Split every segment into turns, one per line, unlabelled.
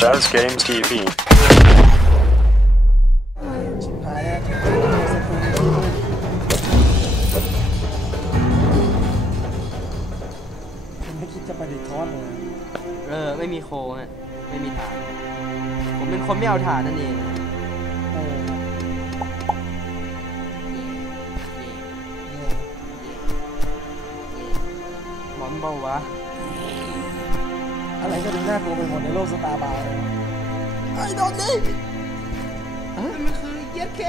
Jazz Games TV.
ไม่คิดจะประดิษฐ์ทอดเลย
เออ ไม่มีโคฮะไม่มีฐาน ผมเป็นคนไม่เอาฐานนั่นเอง
เออเนี่ย
มอนเบาวะ
อะไรก็ดูน่ากลัวไปหมดในโลกสตาร์บาร์เลย
ไอ้โดนดิ
มันคือเย็ดเค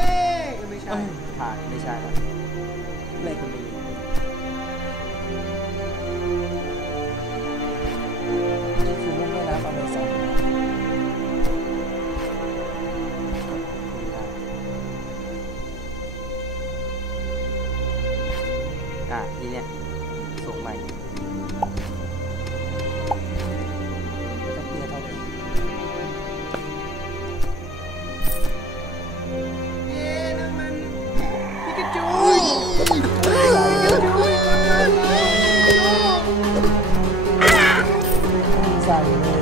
ไม่ใช่
เอ้ยฐานไม่ใช่แล้ว
เหล็ก
คุณมี
นี่คือลุ่มแม่น้ำอเมซอน
ใส่
เลย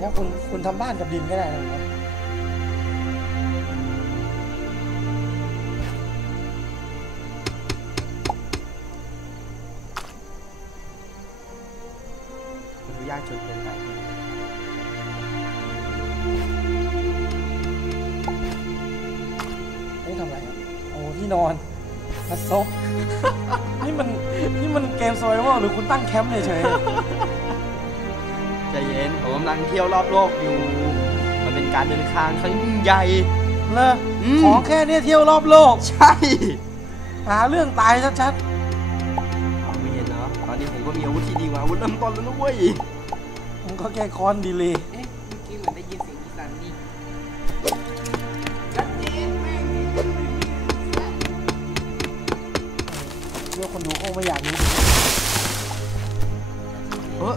งั้นคุณคุณทำบ้านกับดินก็ได้นะครับ
เฉ
ย
ใจเย็นผมกำลังเที่ยวรอบโลกอยู่ มันเป็นการเดินทางครั้งยิ่งใหญ่
ๆเลอ
อืม
ของแค่เนี้ยเที่ยวรอบโลก
ใช่
หาเรื่องตายชัด
ไม่เห็นเนาะตอนนี้ผมก็มีอาวุธที่ดีกว่าอาวุธเริ่มต้นแล้วนะเว้ย
ๆมันก็แค่คอนดีเลย
เอ๊ะเมื่อกี้เหมือนได้ยินเสียงอีสานนี่ชัดเจนแม่ง
เรื่องคนดูคงไม่อยากรู้
เออ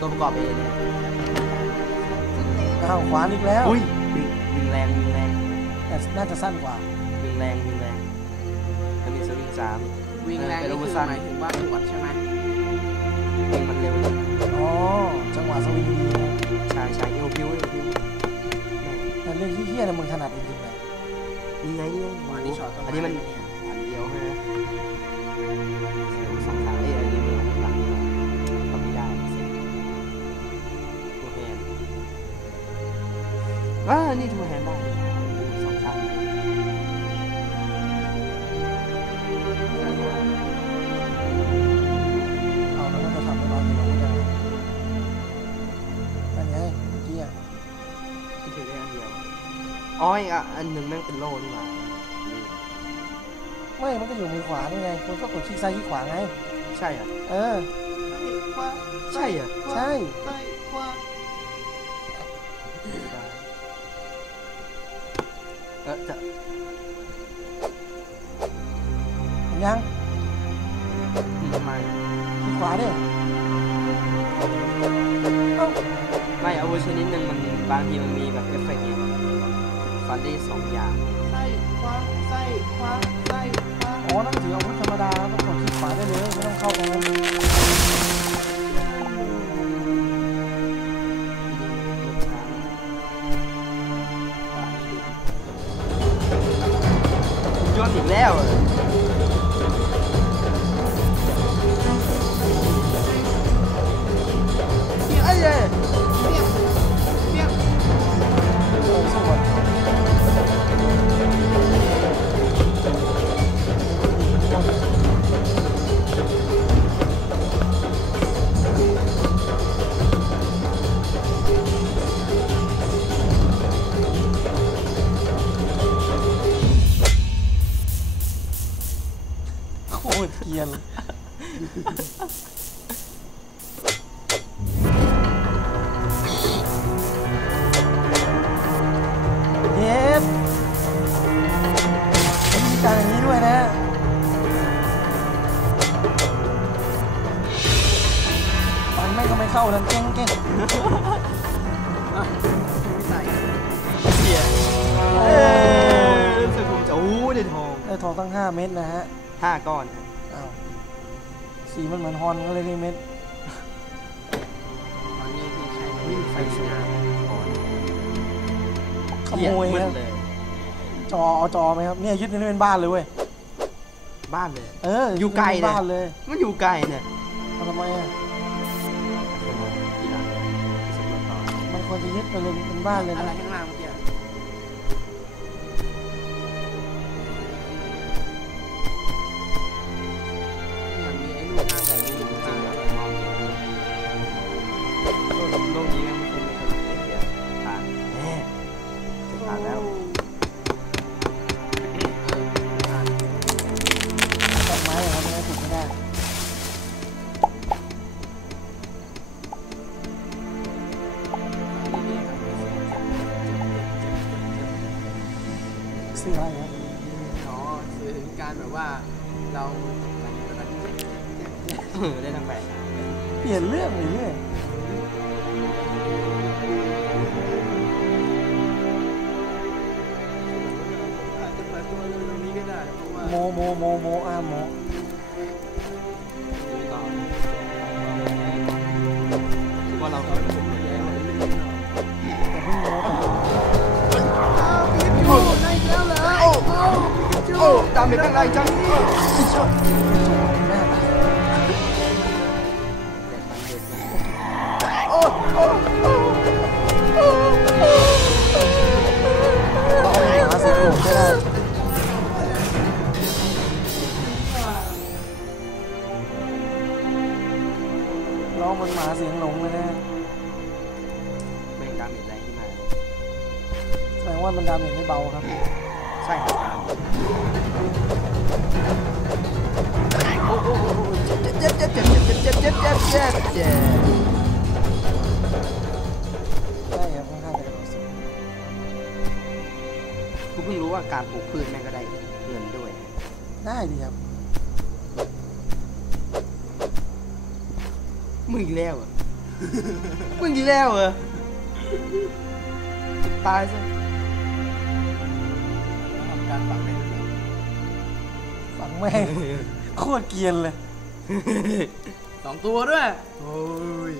ตัวประกอบเองเนี่ย
อ้าวขวานอีกแล้ว
อุ้ยวิ่งวิ่งแรงวิ่งแรง
แต่น่าจะสั้นกว่า
วิ่งแรงวิ่งแรงจะมีสวิงสาม
วิ่งแรง
เป็น
นี่
อาวุ
คื
ธ
อ
สั้น
หมายถึงว่าปวดใช่ไหม
วิ่งมัน
อ๋อ
อี
กอะ
อันหนึ่งแม่งเป็นโล่นี่หว่า
ไม่มันก็อยู่มือขวานี่ไงคุณก็กดคลิกซ้ายคลิกขวาไง
ใช่อะ
เออ
ขวา
ใช่อะ
ใช่
ซ้ายขวา
เออจะ
เห็นยัง
ทำไม
คลิกขวาดิเอ้า
ไม่อาวุธชนิดหนึ่งมันบางทีมันมีแบบเอฟเฟกต์ไง ฟันได้สองอย่าง
ซ้ายขวาซ้ายขวาซ้ายขวา
อ๋อนั่นถืออาวุธธรรมดาก็กดคลิกขวาได้เลยไม่ต้องเข้าตรงนั้น
ย้อนอีกแล้ว
ฮ
อน
ก็เลยนี่เม็ด
ตอนนี้พี่ใช้ไม่มีไฟฉาย
ขโมย
เหี้
ครับ
มืดเลย
จอเอาจอไหมครับเนี่ยยึดนี่เป็นบ้านเลยเว้ย
บ้านเลย
เออ
อ
อยู่
ไกล
เป็น
เลย
บ้านเลย
มันอยู่ไกลเนี่ย
เอาทำไมอะ
ทีหลังสำรวจต่อ
มันควรจะยึดไปเลยเป็นบ้านเลย
อะไร
นะ
ข้างล่างเมื่อกี้
กา
ร
แบบว่าเรา
เออได้ทั้งแปด
เปลี่ยนเรื่องไปเรื่อย
อาจจะเปิดตัวตรงนี้ก็ได้เพราะว่า
โมโมโมโมอาโม
ต่อว่าเรา
Làm 一张 มึ
งอี
ก
แล้วเหรอมึงอีกแล้วเหรอตายซะ
ทำการฝังในนั้น
ฝังแม่งโคตรเกรียนเลย
สองตัวด้วย
โอ้ย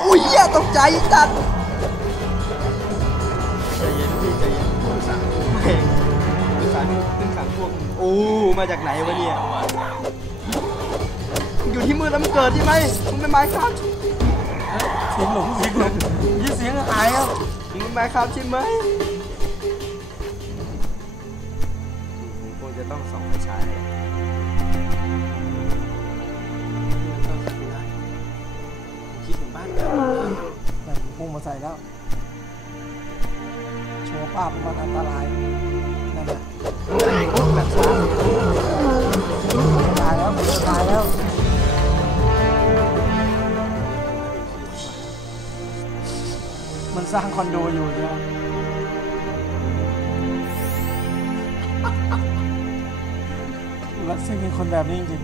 อุ้ยเหี้ยตกใจจัดใจเย็นพี่ใจเย็นผู้สั่งแม่งผู้สั่งผู้สั่งพวกโอ้มาจากไหนวะเนี่ย อยู่ที่มือแล้วมันเกิดใช่ไหมมึงเป็นไม้ครับ
เสียงหลงเสียงหลงยี่เสียงหายครับ
มึงเป็นไม้ครับใช่ไหมผมคงจะต้องส่องไฟฉาย
คิดถึงบ้านเก่า
แต่ผมพุ่งมาใส่แล้วโชว์ภาพมันอันตรายนั่นแหละ
แบบช้า
ตายแล้วตายแล้ว ร้างคอนโดอยู่เนี่ยรักซึ่งเป็นคนแบบนี้จริง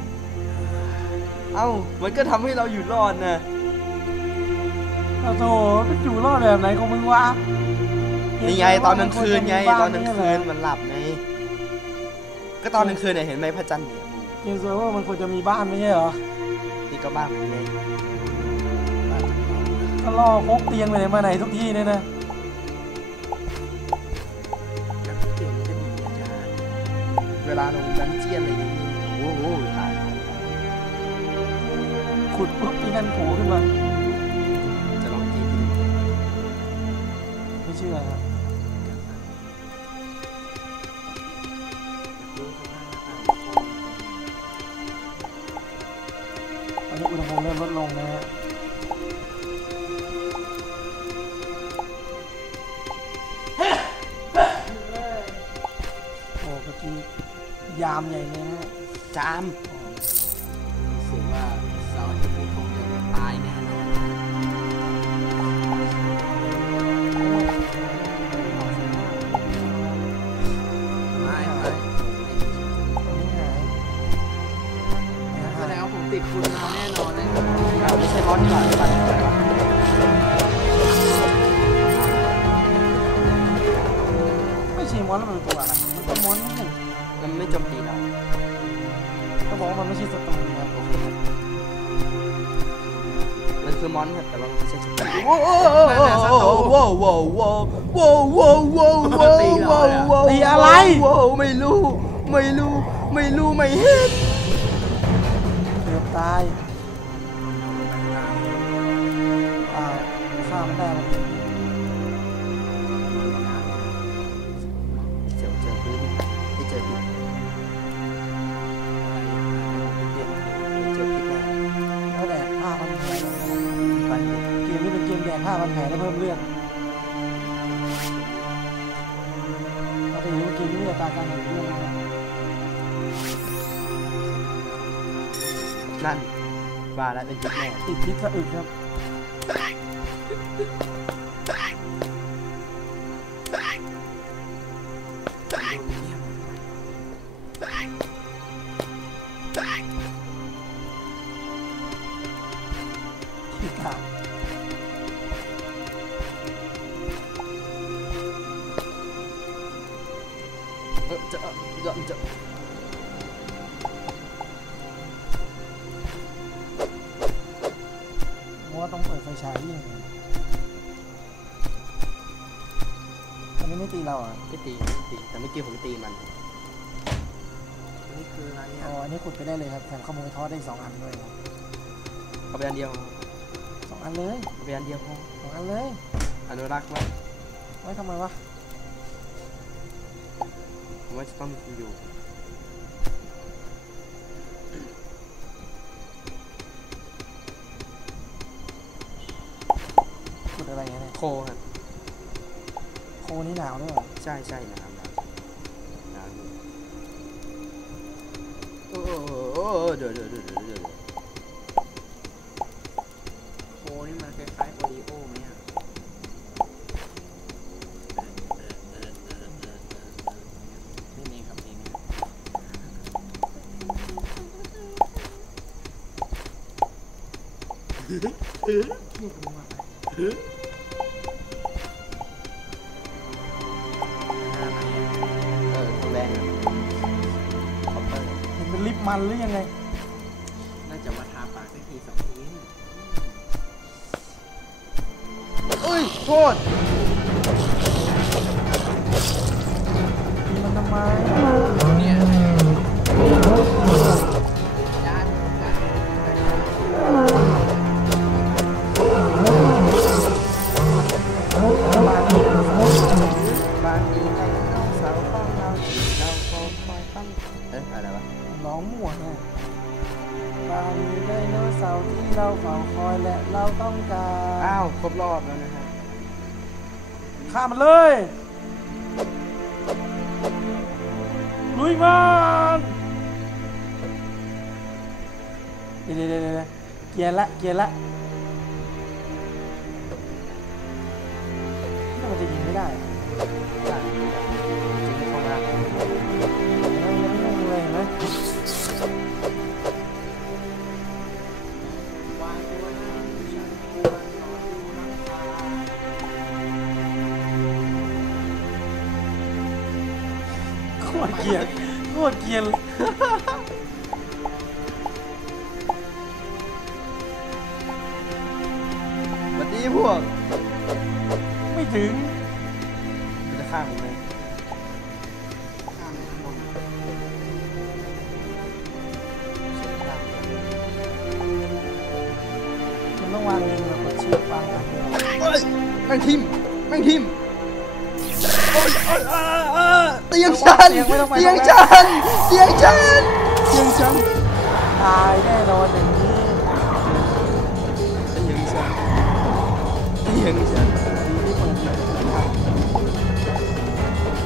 เอ้า มันก็ทำให้เราอยู่รอดนะ
ๆเราโถมันอยู่รอดแบบไหนของมึงวะ
นี่ไงตอนกลางคืนไง
บ้า
ตอนกลางคืน
เยเหรอ
มันหลับไง ก็ตอนกลางคืนเนี่ยเห็นไหมพระจันทร์เนี่ย
เกมเซิร์ฟเวอร์มันควรจะมีบ้านไม่ใช่เหรอ
นี่ก็บ้านผมไง
ก็ล่อพกเตียงไปไหนมาไหนทุกที่เนี่ยนะ
แบบเก่งจะมีอาจารย์
เวลาลงดันเจียนอะไรอย่างงี้โอ้โหตาย
ขุดปุ๊บที่นั่นโผล่ขึ้นมา
จะลองกิน
ไม่เชื่อครับามใหญ่เลยนะ
จาม อนครับแต่ว่าไม่ใช่ช็อกโกแลตโว้โว้โว้โว้โว้โว้โว้โว้โว้โว้โว้
ตีอะไร
โว้ไม่รู้ ไม่รู้ ไม่รู้ ไม่เห็น
เกือบตาย นั่นว่าแล้วเป็น
พิษแน่
ติดพิษสะอึกครับ นนี้ไม่ตีเราอะ
ไม่ตีไม่ตีแต่เมื่อกี้ผมตีมัน
นี่คืออะไร
อ๋
อะ
ออันนี้ขุดไปได้เลยครับแถมขโมยทอดได้อีกสองอันด้วยครับ
เอาไปอันเดียว
สองอันเลย
เอาไปอันเดียวพอ
สองอันเลย
อนุรักษ์ไว้
ไว้ทำไมวะ
ผมว่าจะต้องมีอยู่
ขุดอะไรเงี้ยเนี่ย
โคครับ
นี่หนาวด้วยเหรอ
ใช่ใช่น้ำน้ำน้ำอยู่โอ้โหเดี๋ยวเดี๋ยวเดี๋ยวเดี๋ยวเดี๋ยว
โคนี่มันคล้ายๆโอรีโอไหมอะนี่เองครับเองครับ
เอ
ห็นเป็นลิปมันหรือยังไง
น่าจะมาทาปากสักทีสองที
เอ้ย โทษ
เก
ลี
ยดโคตรเกลียด
สวัสดีพวก
ไม่ถึง
มันจะฆ่าผมเลย
ข้ามไปข้างบน
มันต้องวางลิงแบบกดเชือกวางกันเลย
เฮ้ยแม่งทิมแม่งทิม เตียงฉันเตียงฉันเตียงฉันเตียงฉัน
ตายแน่นอนอย่างนี้
เตียงฉันเตียงฉัน
ที่เปิดเลย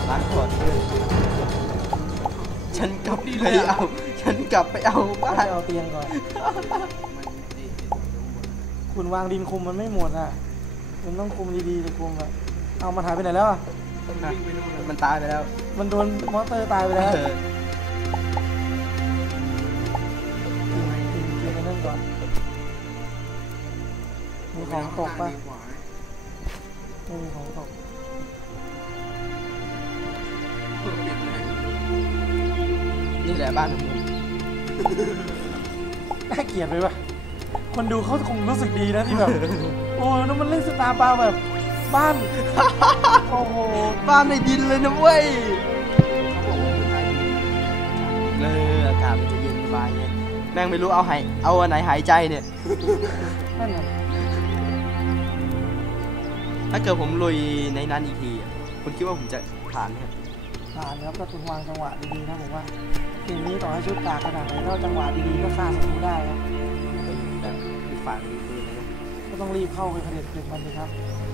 ล้างขวดด้วยฉันกลับไปเอาฉันกลับไปเอาบ้าน
เอาเตียงก่อนคุณวางดินคุมมันไม่หมดอะคุณต้องคุมดีๆเลยคุมอะเอามันหายไปไหนแล้วอะ
ต้องวิ่งไปนู่นเลย
มันตายไปแล้ว
มันโดนมอเตอร์ตายไปแล้ว
เออ
กินกินกินไอ้นั่นก่อน มีของตกปะ
ดีว่า
ไม่มีของตก
เปิดปิดเลย
นี่แหละบ้านของผม
น่าเกลียดไปปะคนดูเขาคงรู้สึกดีนะที่แบบ โอ้นั่นมันเล่นสตาร์บาร์แบบ บ้านโอ้โห
บ้านในดินเลยนะเว้ยเอออากาศมันจะเย็นสบายไงแม่งไม่รู้เอาหายเอาอันไหนหายใจเนี่ย
นั่นไง
ถ้าเกิดผมลุยในนั้นอีกทีอะคุณคิดว่าผมจะผ่านไหมครับ
ผ่านครับถ้าคุณวางจังหวะดีๆนะผมว่าเกมนี้ต่อให้ชุดกากขนาดไหนก็จังหวะดีๆก็ฆ่าศัตรูได้ครับ
แบบอีกฝั่งมีปืนเลยนะ
ก็ต้องรีบเข้าไปเผด็จศึกมันสิครับ
อู้
โอ้เฮดช็อต
ส้นตีนมา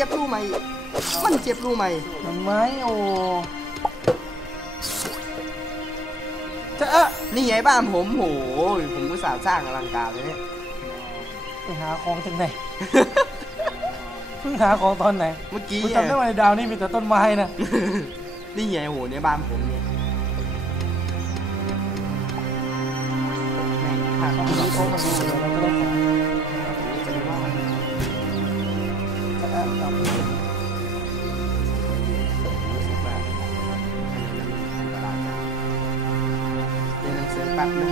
จ็บรู้ไหม มันเจ็บรู้ไหมเห็นไหม
โอ้จะเอะ
นี่ไงบ้านผมโหผมก็สาห์สร้างอลังการเลยเนี่ย
ไปหาของจากไหนเพิ่งหาของตอนไหน
เมื่อกี้
คุณจำได้ว่าในดาวนี่มีแต่ต้นไม้นะ
นี่ไงโหเนี่ยบ้านผมเนี่ยแม่งถ้าเขา
ดู
บอก
โต๊ะมาดูเดี๋ยวเราจะได้ของ
จะ
เอะกลับ
รู้สึกว่าตลาดนะเรียนหนังสือแป๊บนึง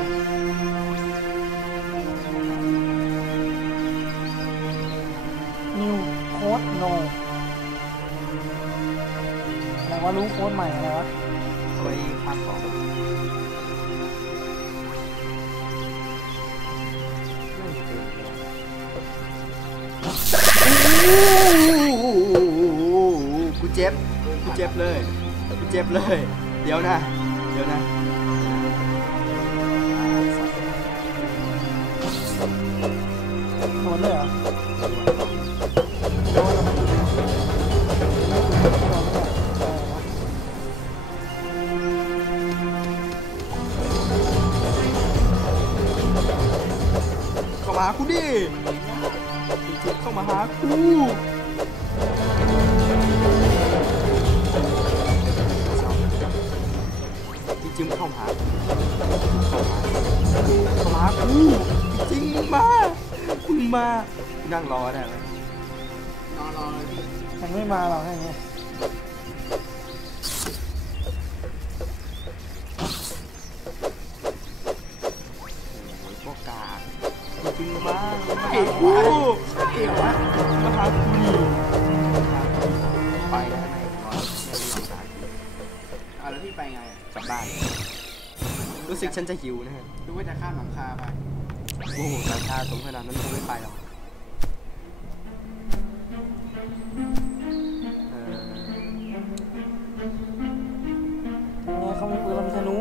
นิวโค้ดโนอะไรวะรู้โค้ดใหม่อะไรวะ
เอาไว้พักของ กูเจ็บ กูเจ็บเลย กูเจ็บเลย เดี๋ยวนะ เดี๋ยวนะามาหากูจริงๆมึงมามึงมากูนั่งรอได้ไหม
นอนรอเลยพี่
มันไม่มาหรอกอย่างเงี้ย
โอ้ยพวกกากจริงๆมาไอ้กู
เดี๋ยววะ
มาหากู รู้สึกฉันจะหิวนะฮะ
ดูว่าจะข้ามหลังคาไป
โอ้โหราคาสูงขนาดนั้นคงไม่ไปหรอกเออ
เนี่ยเขามีปืนเรามีธนู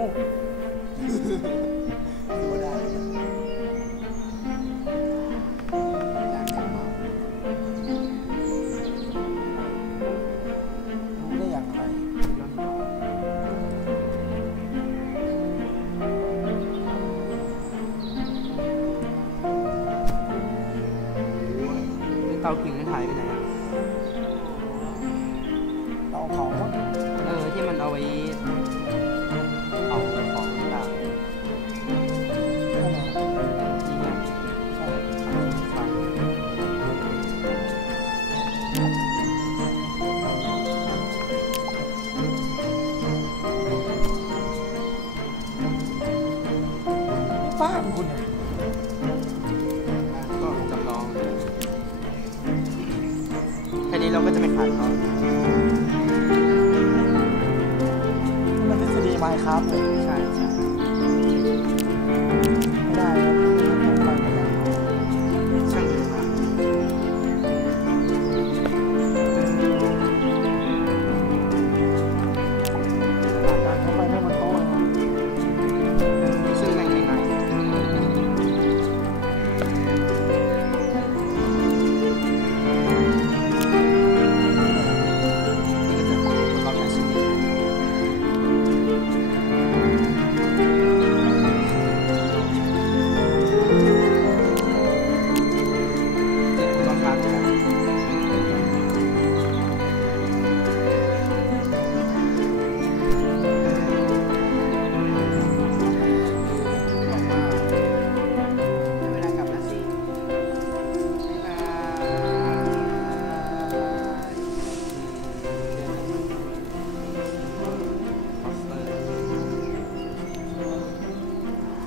นี่
บ้า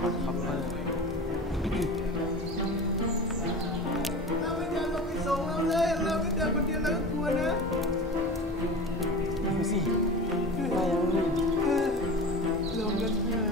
คัพเป
อร์เราไม่เดิ
น
เราไปส่งเราเลยเราไม่เดินคนเดียวเราก็กลัวนะ
ดูสิไปเอาเลย
เออลงกันเถอะ